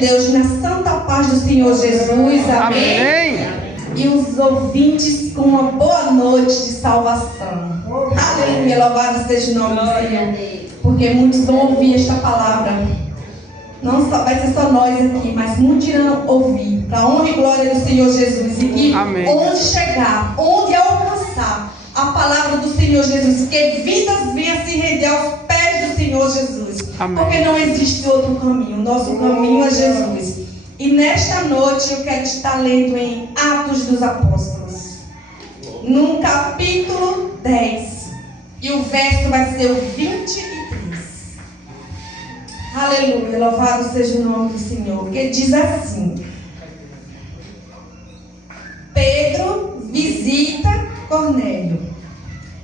Deus na santa paz do Senhor Jesus. Amém. Amém. E os ouvintes com uma boa noite de salvação. Aleluia, louvado seja o nome do Senhor. Porque muitos vão ouvir esta palavra. Não só, vai ser só nós aqui, mas muitos irão ouvir. Para a honra e glória do Senhor Jesus. E que Amém. onde chegar, onde alcançar a palavra do Senhor Jesus, que vidas venham se render aos pés do Senhor Jesus. Amém. Porque não existe outro caminho. Nosso caminho é Jesus. E nesta noite eu quero estar lendo em Atos dos Apóstolos, no capítulo 10. E o verso vai ser o 23. Aleluia, louvado seja o nome do Senhor. Que diz assim: Pedro visita Cornélio.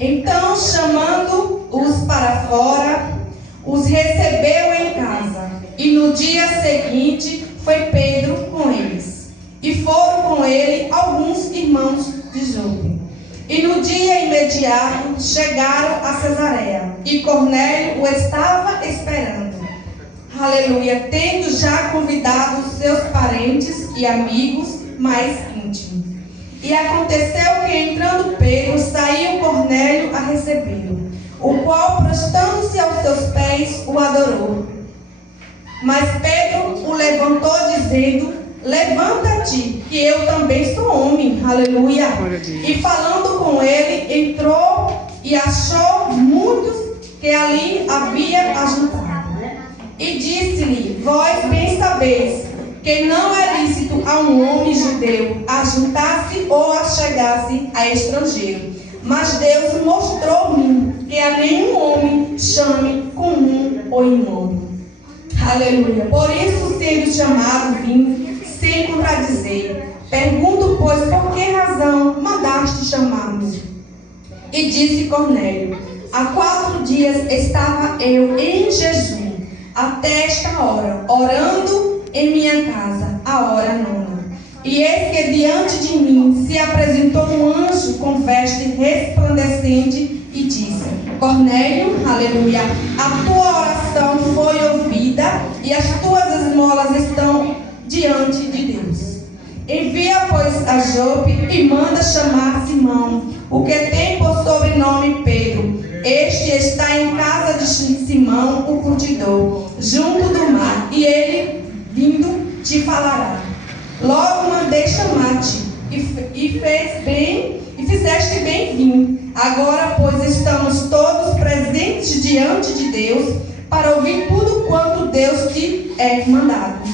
Então, chamando-os para fora, os recebeu em casa. E no dia seguinte foi Pedro com eles. E foram com ele alguns irmãos de Jope. E no dia imediato chegaram a Cesareia. E Cornélio o estava esperando. Aleluia, tendo já convidado seus parentes e amigos mais íntimos. E aconteceu que, entrando Pedro, saiu Cornélio a recebê-lo, o qual, prostrando-se aos seus pés, o adorou. Mas Pedro o levantou, dizendo: levanta-te, que eu também sou homem. Aleluia. E falando com ele, entrou e achou muitos que ali havia ajuntado. E disse-lhe: vós bem sabeis que não é lícito a um homem judeu ajuntar-se ou achegar-se a estrangeiro. Mas Deus mostrou-me que a nenhum homem chame comum ou imundo. Aleluia. Por isso, sendo chamado, vim sem contradizer. Pergunto, pois, por que razão mandaste chamar-me? E disse Cornélio: há 4 dias estava eu em jejum, até esta hora, orando em minha casa, a hora 9. E eis que diante de mim se apresentou um anjo com veste resplandecente e disse: Cornélio, aleluia, a tua oração foi ouvida e as tuas esmolas estão diante de Deus. Envia, pois, a Jope e manda chamar Simão, o que tem por sobrenome Pedro. Este está em casa de Simão, o curtidor, junto do mar, e ele, vindo, te falará. Logo mandei chamar-te, e fizeste bem vir. Agora, pois, estamos todos presentes diante de Deus, para ouvir tudo quanto Deus te é mandado.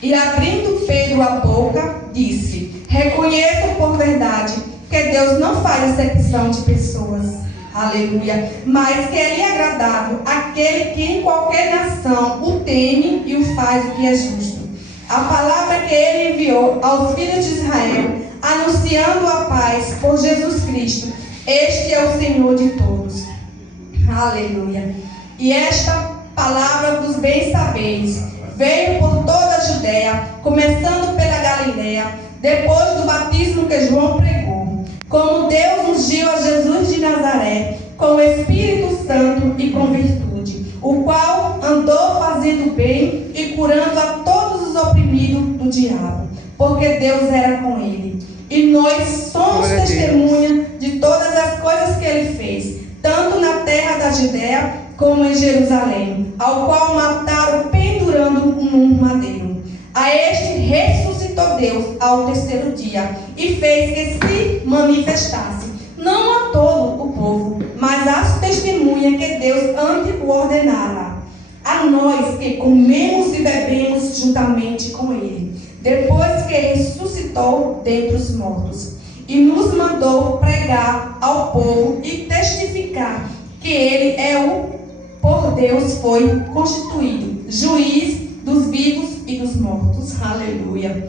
E abrindo Pedro a boca, disse: reconheço por verdade que Deus não faz acepção de pessoas. Aleluia. Mas que é-lhe agradável aquele que em qualquer nação o teme e o faz o que é justo. A palavra que ele enviou aos filhos de Israel, anunciando a paz por Jesus Cristo. Este é o Senhor de todos. Aleluia. E esta palavra, vos bem sabeis, veio por toda a Judéia, começando pela Galiléia, depois do batismo que João pregou. Como Deus ungiu a Jesus de Nazaré com o Espírito Santo e com virtude, o qual andou fazendo bem e curando a todos os oprimidos do diabo, porque Deus era com ele. E nós somos testemunha de todas as coisas que ele fez, tanto na terra da Judéia como em Jerusalém, ao qual mataram pendurando num madeiro. A este ressuscitou Deus ao 3º dia e fez que se manifestasse, não a todo o povo, mas às testemunhas que Deus antes o ordenara. A nós que comemos e bebemos juntamente com ele, depois que ressuscitou dentre os mortos, e nos mandou pregar ao povo e testificar que ele é o por Deus foi constituído juiz dos vivos e dos mortos. Aleluia.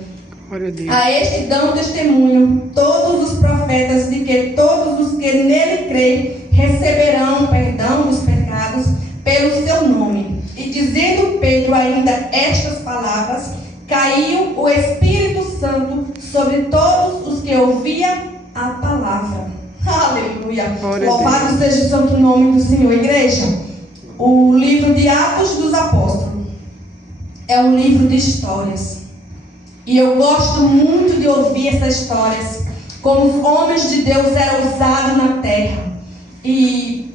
A este dão testemunho todos os profetas de que todos os que nele creem receberão perdão dos pecados pelo seu nome. E dizendo Pedro ainda estas palavras, caiu o Espírito Santo sobre todos os que ouviam a palavra. Aleluia. Louvado seja o santo nome do Senhor. Igreja, o livro de Atos dos Apóstolos. é um livro de histórias. E eu gosto muito de ouvir essas histórias, como os homens de Deus eram usados na terra. E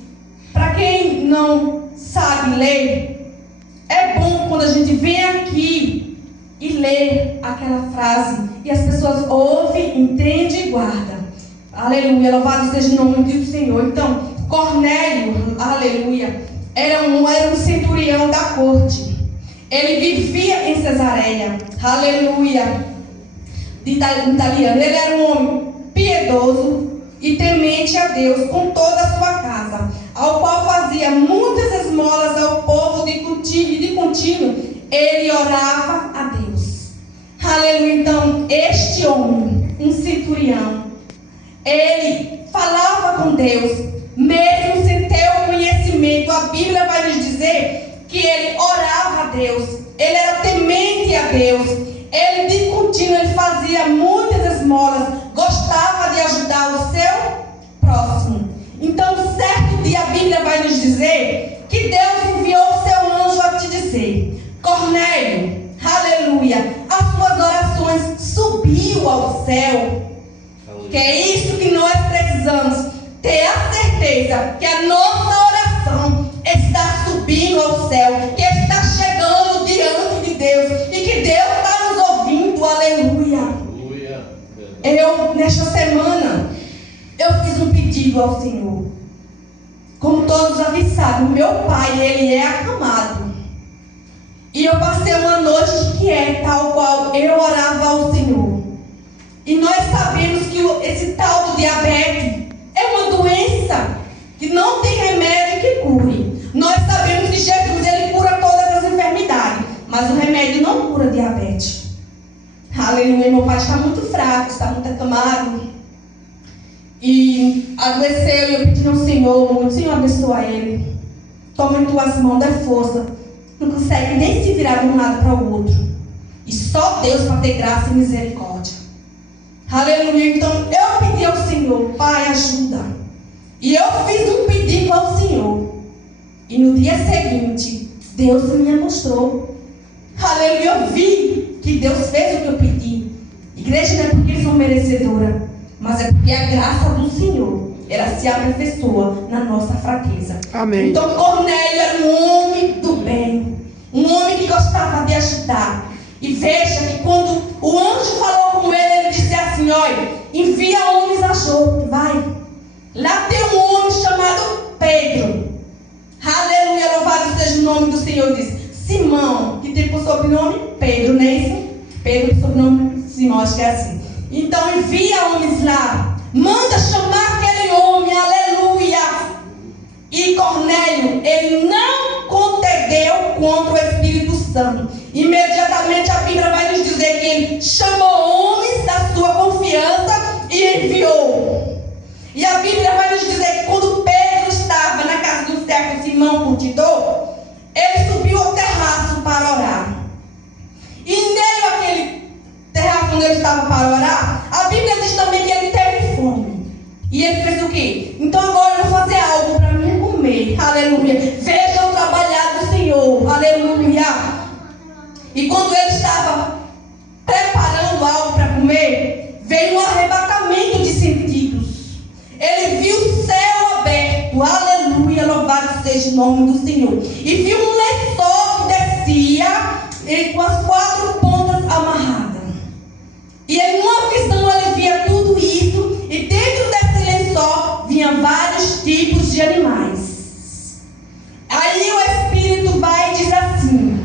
para quem não sabe ler, é bom quando a gente vem aqui e lê aquela frase e as pessoas ouvem, entendem e guardam. Aleluia, louvado seja o nome do Senhor. Então, Cornélio, aleluia, era um centurião da corte. Ele vivia em Cesareia, aleluia, italiano. Ele era um homem piedoso e temente a Deus com toda a sua casa, ao qual fazia muitas esmolas ao povo de contínuo. Ele orava a Deus. Aleluia. Então, este homem, um centurião, ele falava com Deus, mesmo sem ter o conhecimento. A Bíblia vai nos dizer que ele orava a Deus, ele era temente a Deus, ele de contínuo ele fazia muitas esmolas, gostava de ajudar o seu próximo. Então, certo dia a Bíblia vai nos dizer que Deus enviou o seu anjo a te dizer: Cornélio, aleluia, as suas orações subiu ao céu. Que é isso que nós precisamos, ter a certeza que a nossa oração está subindo ao céu, que está chegando diante de Deus e que Deus está nos ouvindo, aleluia. Eu, nesta semana, eu fiz um pedido ao Senhor. Como todos aqui sabem, meu pai, ele é acamado. E eu passei uma noite quieta, tal qual eu orava ao Senhor. E nós sabemos que esse tal do diabetes é uma doença que não tem remédio que cure. Nós sabemos que Jesus, ele cura todas as enfermidades, mas o remédio não cura diabetes. Aleluia, meu pai está muito fraco, está muito acamado. E adoeceu, e eu pedi ao Senhor, Senhor, abençoa ele. Toma em tuas mãos, dá força. Não consegue nem se virar de um lado para o outro. E só Deus para ter graça e misericórdia. Aleluia. Então eu pedi ao Senhor: Pai, ajuda. E eu fiz um pedido ao Senhor. E no dia seguinte, Deus me mostrou. Aleluia. Eu vi que Deus fez o que eu pedi. Igreja, não é porque sou merecedora, mas é porque a graça do Senhor, ela se aperfeiçoa na nossa fraqueza. Amém. Então Cornélio era um homem do bem, um homem que gostava de ajudar. E veja que quando o anjo falou com ele, ele disse assim: olha, envia homens a Jope, vai. Lá tem um homem chamado Pedro. Aleluia, louvado seja o nome do Senhor. Diz Simão, que tem por sobrenome Pedro, não é isso? Pedro, por sobrenome Simão, acho que é assim. Então envia homens lá, manda chamar aquele homem, aleluia. E Cornélio, ele não contendeu contra o Espírito Santo. Imediatamente a Bíblia vai nos dizer que ele chamou homens da sua confiança e enviou. E a Bíblia vai nos dizer que quando Pedro estava na casa do certo Simão Curtidor, ele subiu ao terraço para orar. E nele, aquele terraço onde ele estava para orar, a Bíblia diz também que ele teve fome. E ele fez o quê? Então agora eu vou fazer algo para mim comer. Aleluia. Veja o trabalhar do Senhor. Aleluia. E quando ele estava preparando algo para comer, veio um arrebatamento de sentidos. Ele viu o céu aberto. Aleluia. Louvado seja o nome do Senhor. E viu um lençol que descia com as 4 pontas amarradas. E em uma visão ele via tudo isso. E dentro desse lençol vinha vários tipos de animais. Aí o Espírito vai e diz assim: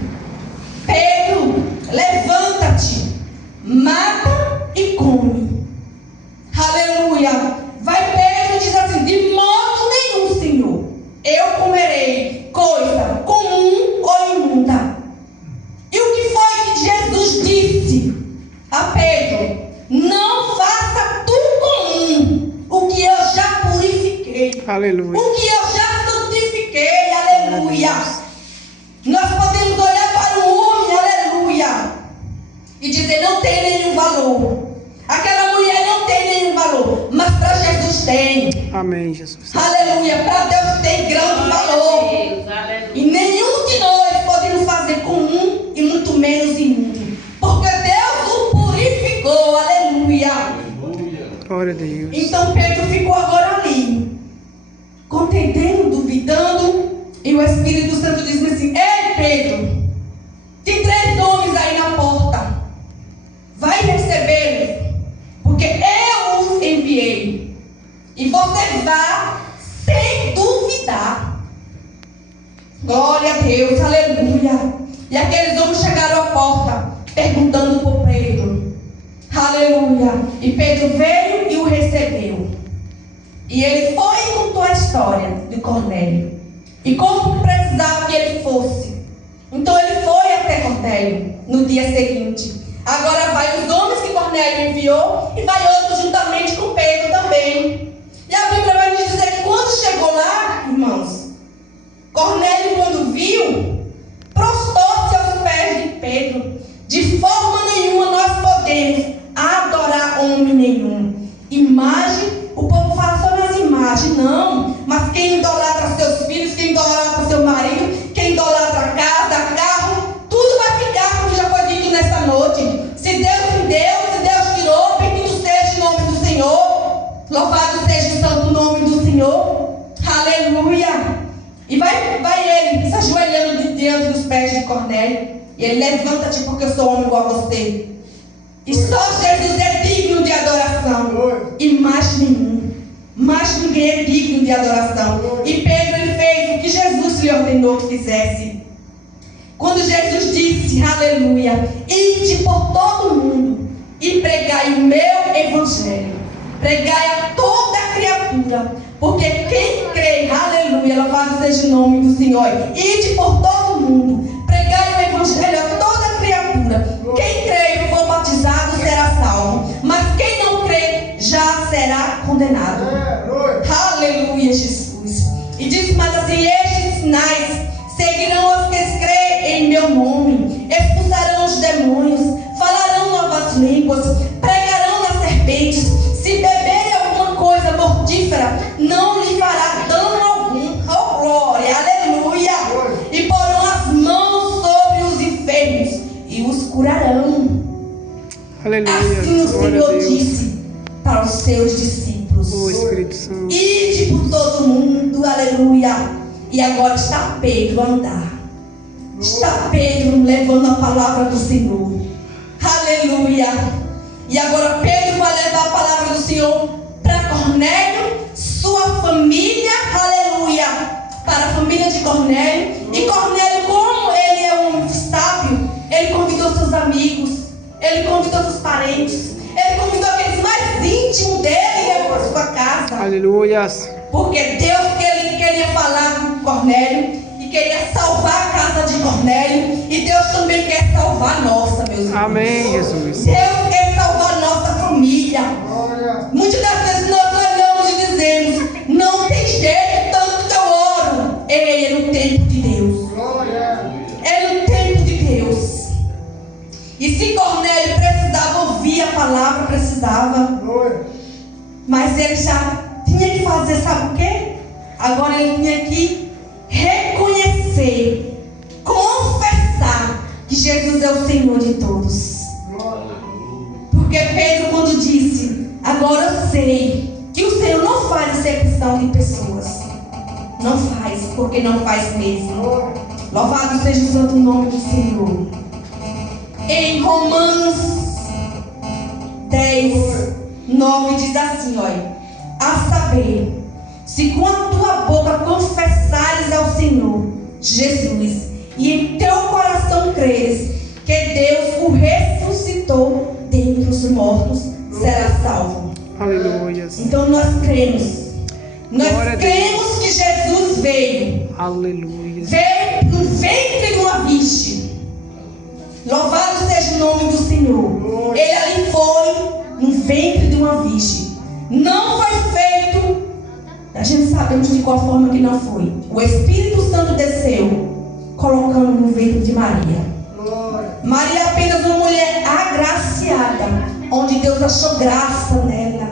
Pedro, levanta-te, mata e come. Aleluia. Vai Pedro e diz assim: de modo nenhum, Senhor, eu comerei coisa comum ou imunda. E o que foi que Jesus disse a Pedro? Não faça tu comum o que eu já purifiquei. Aleluia. O que eu já santifiquei. Aleluia. Nós podemos olhar para o homem, aleluia, e dizer: não tem nenhum valor. Aquela mulher não tem nenhum valor, mas para Jesus tem. Amém, Jesus. Aleluia. Para Deus tem grande valor. E nenhum de nós podemos fazer comum e muito Deus. Então Pedro ficou agora ali, contendendo, duvidando, e o Espírito Santo diz assim: ei Pedro, tem 3 homens aí na porta, vai recebê-los, porque eu os enviei, e você vá sem duvidar. Glória a Deus, aleluia. E aqueles homens chegaram à porta, perguntando por Pedro. Aleluia. E Pedro veio e o recebeu. E ele foi e contou a história de Cornélio. E como precisava que ele fosse. Então ele foi até Cornélio no dia seguinte. Agora vai os homens que Cornélio enviou e vai outros juntamente com Pedro também. E a Bíblia vai nos dizer que quando chegou lá, irmãos, Cornélio, quando viu, prostrou-se aos pés de Pedro. De forma nenhuma nós podemos adorar homem nenhum. Imagem, o povo fala sobre as imagens, não. Mas quem idolatra seus filhos, quem idolatra seu marido, quem idolatra casa, carro, tudo vai ficar, como já foi dito nessa noite. Se Deus me deu, se Deus tirou, bendito seja o nome do Senhor. Louvado seja o santo nome do Senhor. Aleluia. E vai ele se ajoelhando diante dos pés de Cornélio. E ele: levanta-te, porque eu sou homem igual a você. E só Jesus é digno de adoração. E mais nenhum. Mais ninguém é digno de adoração. E Pedro, ele fez o que Jesus lhe ordenou que fizesse. Quando Jesus disse, aleluia: ide por todo o mundo e pregai o meu evangelho. Pregai a toda criatura. Porque quem crê, aleluia, louvado seja o nome do Senhor. Ide por todo o mundo, pregai o evangelho a toda criatura. Quem crê e for batizado será salvo, mas quem não crê já será condenado. Aleluia, Jesus. E diz mais assim: estes sinais seguirão os que creem em meu nome, expulsarão os demônios, falarão novas línguas, pregarão nas serpentes, se beberem alguma coisa mortífera, não lhe fará dano algum. Oh glória, aleluia. E porão as mãos sobre os enfermos e os curarão. Aleluia. Assim o Senhor disse para os seus discípulos: o Espírito Santo. ide por todo mundo, aleluia. E agora está Pedro a andar. Está Pedro levando a palavra do Senhor. Aleluia. E agora Pedro vai levar a palavra do Senhor para Cornélio, sua família, aleluia, para a família de Cornélio. E Cornélio, como ele é um sábio, ele convidou seus amigos, ele convidou seus parentes, ele convidou aqueles mais íntimos dele e levou para sua casa. Aleluia. Porque Deus queria falar com Cornélio e queria salvar a casa de Cornélio. E Deus também quer salvar a nossa, meus irmãos. Amém, Jesus. Deus quer salvar a nossa família. Muitas das vezes nós olhamos e dizemos: não tem jeito, tanto que eu oro. Ei, é no tempo de Deus. É no tempo de Deus. E se Cornélio precisava ouvir a palavra, precisava. Mas ele já tinha que fazer, sabe o quê? Agora ele tinha que reconhecer, confessar que Jesus é o Senhor de todos. Porque Pedro, quando disse: agora eu sei que o Senhor não faz acepção de pessoas. Não faz, porque não faz mesmo. Louvado seja o santo nome do Senhor. Em Romanos 10:9 diz assim, olha: a saber, se com a tua boca confessares ao Senhor Jesus e em teu coração creres que Deus o ressuscitou dentre os mortos, serás salvo. Aleluia. Então nós cremos. Nós cremos que Jesus veio. Aleluia. Veio no ventre de uma virgem. Louvado seja o nome do Senhor. Ele ali foi no ventre de uma virgem. Não foi feito, a gente sabemos de qual forma que não foi. O Espírito Santo desceu, colocando no ventre de Maria. Maria é apenas uma mulher agraciada, onde Deus achou graça nela.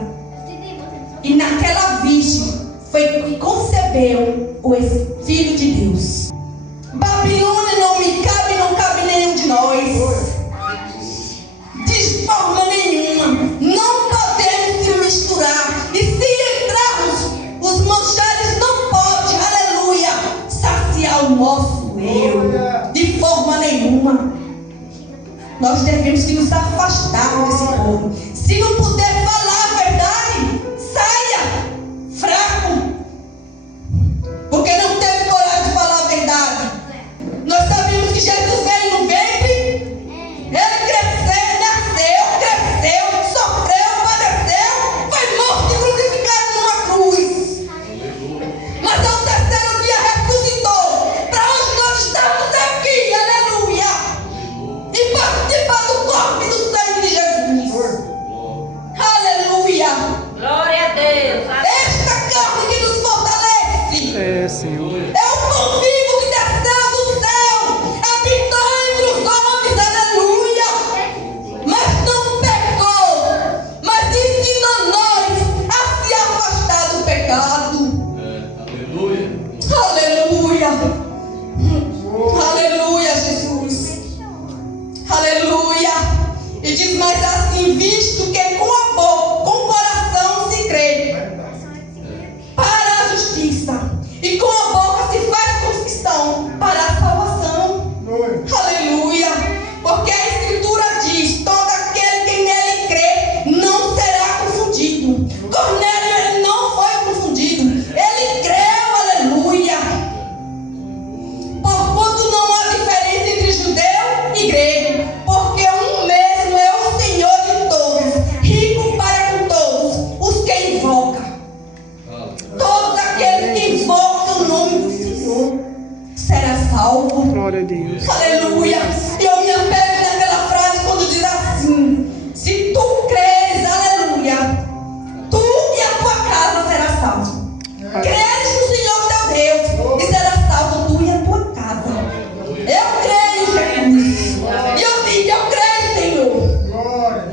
E naquela virgem foi que concebeu o Filho de Deus. Babilônia não me cabe, não cabe nenhum de nós. De forma nenhuma. Não podemos se misturar. nenhuma. Nós devemos que nos afastar desse povo. Se não puder falar a verdade, saia fraco, porque não teve coragem de falar a verdade. Nós sabemos que Jesus veio no ventre, ele cresceu, sofreu, padeceu, foi morto e crucificado numa cruz. Mas ao terceiro dia ressuscitou, para hoje nós estamos aqui, aleluia, e participar do corpo e do sangue de Jesus. Aleluia. Glória a Deus. Esta carne que nos fortalece É, Senhor. é o pão vivo que desceu do céu, habitou entre os homens, aleluia. Mas não pecou, mas ensinou nós a se afastar do pecado. Aleluia. Aleluia. Aleluia, Jesus. Aleluia. E diz mais assim: visto que com a boca, com o coração se crê para a justiça, e com a boca se faz confissão para a salvação. Aleluia. Porque a Escritura diz: todo aquele que nele crê não será confundido. Cornélio, ele não foi confundido, ele creu, aleluia. Porquanto não há diferença entre judeu e grego, porque um mesmo é o Senhor de todos, rico para com todos os que invocam. Todos aqueles que invocam o nome do Senhor será salvo. Glória a Deus. Aleluia. E eu me apego naquela frase quando diz assim: se tu creres, aleluia, tu e a tua casa será salvo. Creres no Senhor teu Deus e será salvo tu e a tua casa. Eu creio, Jesus. E eu creio, Senhor.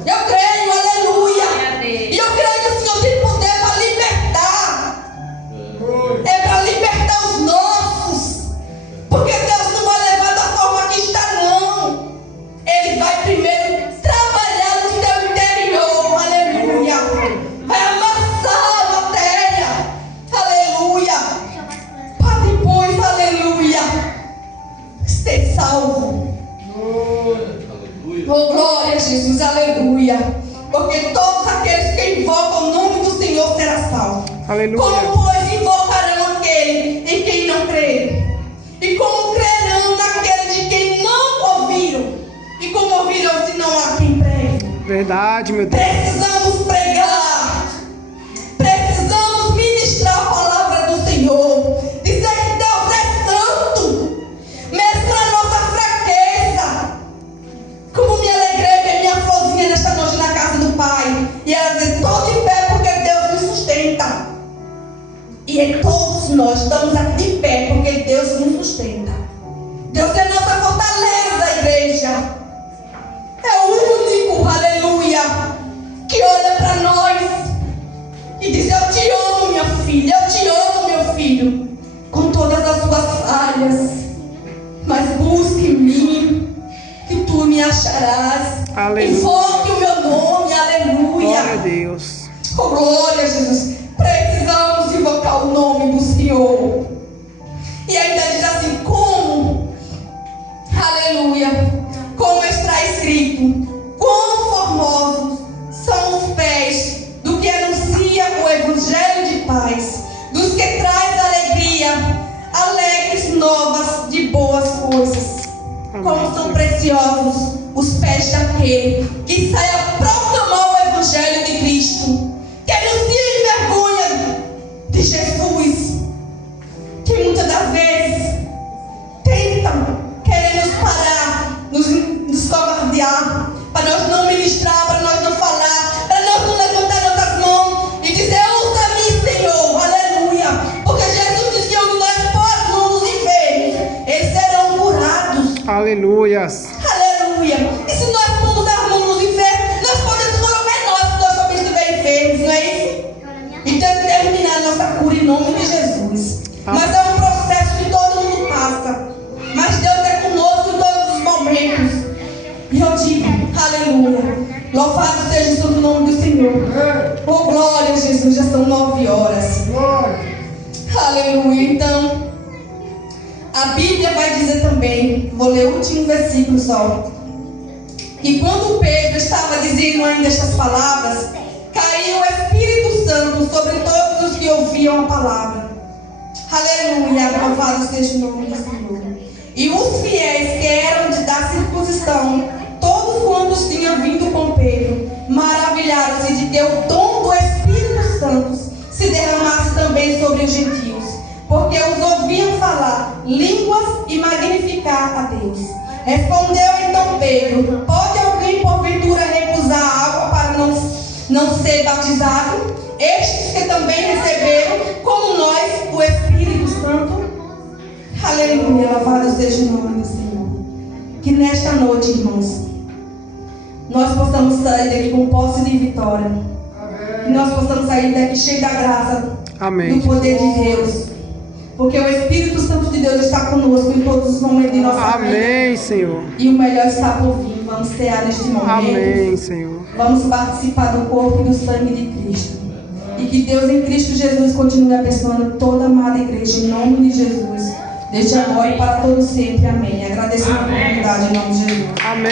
Eu creio, aleluia. E eu creio que o Senhor tem poder para libertar. É para libertar os nossos. Porque Deus não vai levar da forma que está, não. Ele vai primeiro trabalhar no teu interior, aleluia. Vai amassar a matéria, aleluia. Para depois, aleluia, ser salvo. Oh, glória a Jesus, aleluia. Porque todos aqueles que invocam o nome do Senhor serão salvos. Aleluia. Como, pois, invocarão aquele em quem não creem? E como crerão naquele de quem não ouviram? E como ouvirão se não há quem pregue? Verdade, meu Deus. Precisamos pregar. Precisamos ministrar a palavra do Senhor. Dizer que Deus é santo, mesmo na nossa fraqueza. Como me alegrei ver minha florzinha nesta noite na casa do Pai. E ela diz: estou de pé porque Deus me sustenta. E todos nós estamos aqui de pé porque Deus nos sustenta. Deus é nossa fortaleza, igreja. É o único, aleluia, que olha para nós e diz: eu te amo, minha filha, eu te amo, meu filho, com todas as suas falhas, mas busque em mim, que tu me acharás. Aleluia. Invoque o meu nome, aleluia. Glória a Deus. Oh, glória a Jesus. Precisamos invocar o nome do Senhor. E ainda diz assim: como? Aleluia. Como está escrito: quão formosos são os pés do que anuncia o evangelho de paz, dos que traz alegria, alegres novas de boas coisas. Como são preciosos os pés daquele que sai a proclamar o evangelho de Cristo, que anuncia em vergonha de Jesus, que muitas das vezes tentam querer nos parar, nos covardear, para nós não ministrar, para nós não falar, para nós não levantar nossas mãos e dizer: usa-me, Senhor, aleluia. Porque Jesus disse que onde nós pôr as mãos nos enfermos, eles serão curados. Aleluias. Aleluia. E se nós pomos as mãos nos enfermos, nós podemos colocar em nós se nós também estivermos enfermos, não é isso? Então terminar a nossa cura em nome de Jesus. Mas é um processo que todo mundo passa. Mas Deus é conosco em todos os momentos. E eu digo: aleluia. Louvado seja o santo nome do Senhor. Oh, glória a Jesus. Já são 9 horas. Aleluia. Então, a Bíblia vai dizer também, vou ler o último versículo só, que quando Pedro estava dizendo ainda estas palavras, caiu o Espírito Santo sobre todos os que ouviam a palavra. Aleluia, louvado seja o nome do Senhor. E os fiéis que eram da circuncisão, todos quantos tinham vindo com Pedro, maravilharam-se de que o dom do Espírito Santo se derramasse também sobre os gentios, porque os ouviam falar línguas e magnificar a Deus. Respondeu então Pedro: pode alguém porventura recusar água para não ser batizado? Estes que também receberam, como nós, o Espírito Santo. Aleluia, louvado seja o nome do Senhor. Que nesta noite, irmãos, nós possamos sair daqui com posse de vitória. Que nós possamos sair daqui cheios da graça, Amém. do poder de Deus. Porque o Espírito Santo de Deus está conosco em todos os momentos de nossa vida. Amém, Senhor. E o melhor está por vir. Vamos cear neste momento. Amém, Senhor. Vamos participar do corpo e do sangue de Cristo. E que Deus em Cristo Jesus continue abençoando toda a amada igreja em nome de Jesus. Desde agora e para todo sempre. Amém. Agradeço a oportunidade em nome de Jesus. Amém.